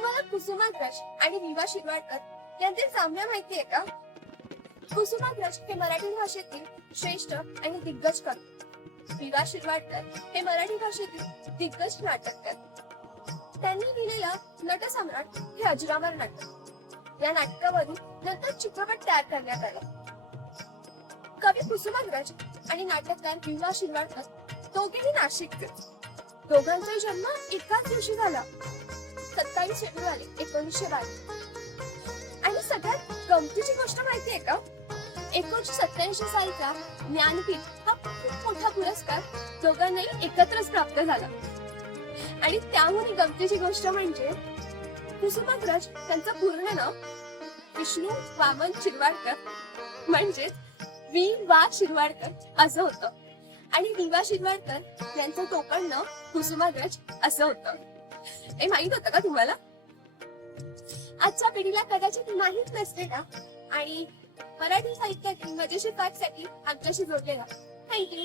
तुम्हाला कुसुमाग्रज आणि विवा शिरवाडकर यांचे साम्य माहितीये का? कुसुमाग्रज हे मराठी भाषेतील श्रेष्ठ आणि दिग्गज कवी, विवा शिरवाडकर हे मराठी भाषेतील दिग्गज नाटककार. त्यांनी लिहिलेलं नटसम्राट हे अजरामर नाटक, या नाटकावरून नंतर चित्रपट तयार करण्यात आला. कवी कुसुमाग्रज आणि नाटककार विवा शिरवाडकर दोघेही नाशिकचे. दोघांचा जन्म एकाच दिवशी झाला, 27 फेब्रुवारी 1912. आणि सगळ्यात गमतीची गोष्ट माहितीये का? 1987 सालचा ज्ञानपीठ हा खूप मोठा पुरस्कार दोघांनाही एकत्रच प्राप्त झाला. आणि त्याहून गमतीची गोष्ट म्हणजे कुसुमाग्रज त्यांचं पूर्ण नाव विष्णू वामन शिरवाडकर म्हणजेच वि वा शिरवाडकर असं होतं, आणि विवा शिरवाडकर यांचं टोपण नाव कुसुमाग्रज असं होतं. हे माहित होतं का तुम्हाला? आजच्या पिढीला कदाचित माहित नसते ना. आणि मराठी साहित्यातील मजेशीर फॅक्टसाठी आमच्याशी जोडलेला थँक्यू.